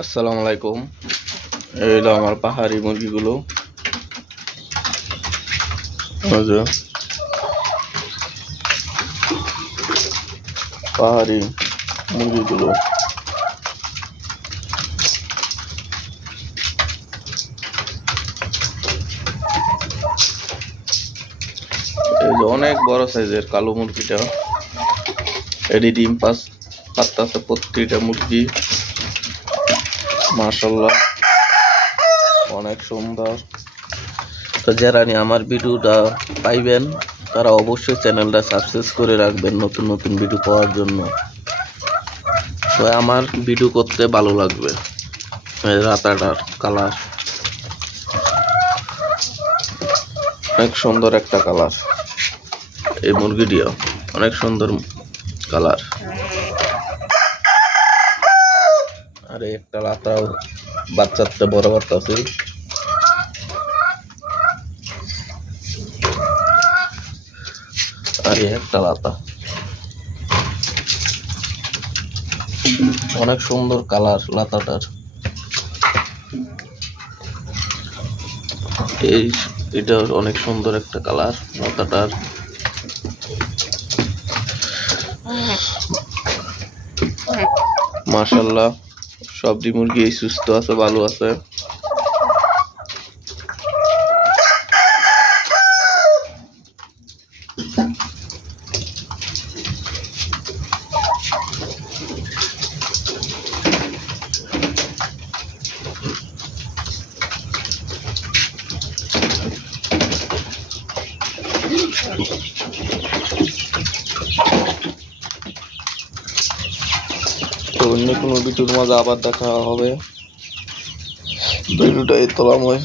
আসসালামু আলাইকুম। এই হলো আমার পাহাড়ি মুরগিগুলো। এই যে পাহাড়ি মুরগিগুলো। এই যে অনেক বড় সাইজের কালো মুরগিটা। এটি ডিম পাড়তাছে প্রত্যেকটা মুরগি। মাশাআল্লাহ অনেক সুন্দর। তো যারা আমার ভিডিওটা পাইবেন তারা অবশ্যই চ্যানেলটা সাবস্ক্রাইব করে রাখবেন নতুন নতুন ভিডিও পাওয়ার জন্য। তো আমার ভিডিও করতে ভালো লাগবে। রাতাটার কালার অনেক সুন্দর একটা কালার। এই মুরগিটিও অনেক সুন্দর কালার। আর একটা লাতাও বাচ্চাটা বড় বাচ্চা আছে। আর একটা লাতা অনেক সুন্দর কালার লাতাটার। এটা অনেক সুন্দর একটা কালার লাতাটার। মাশাআল্লাহ সবটি মুরগি সুস্থ আছে, ভালো আছে। তো অন্য কোনো ভিডিওর মাঝে আবার দেখা হবে। ভিডিওটা এই তোলাময়।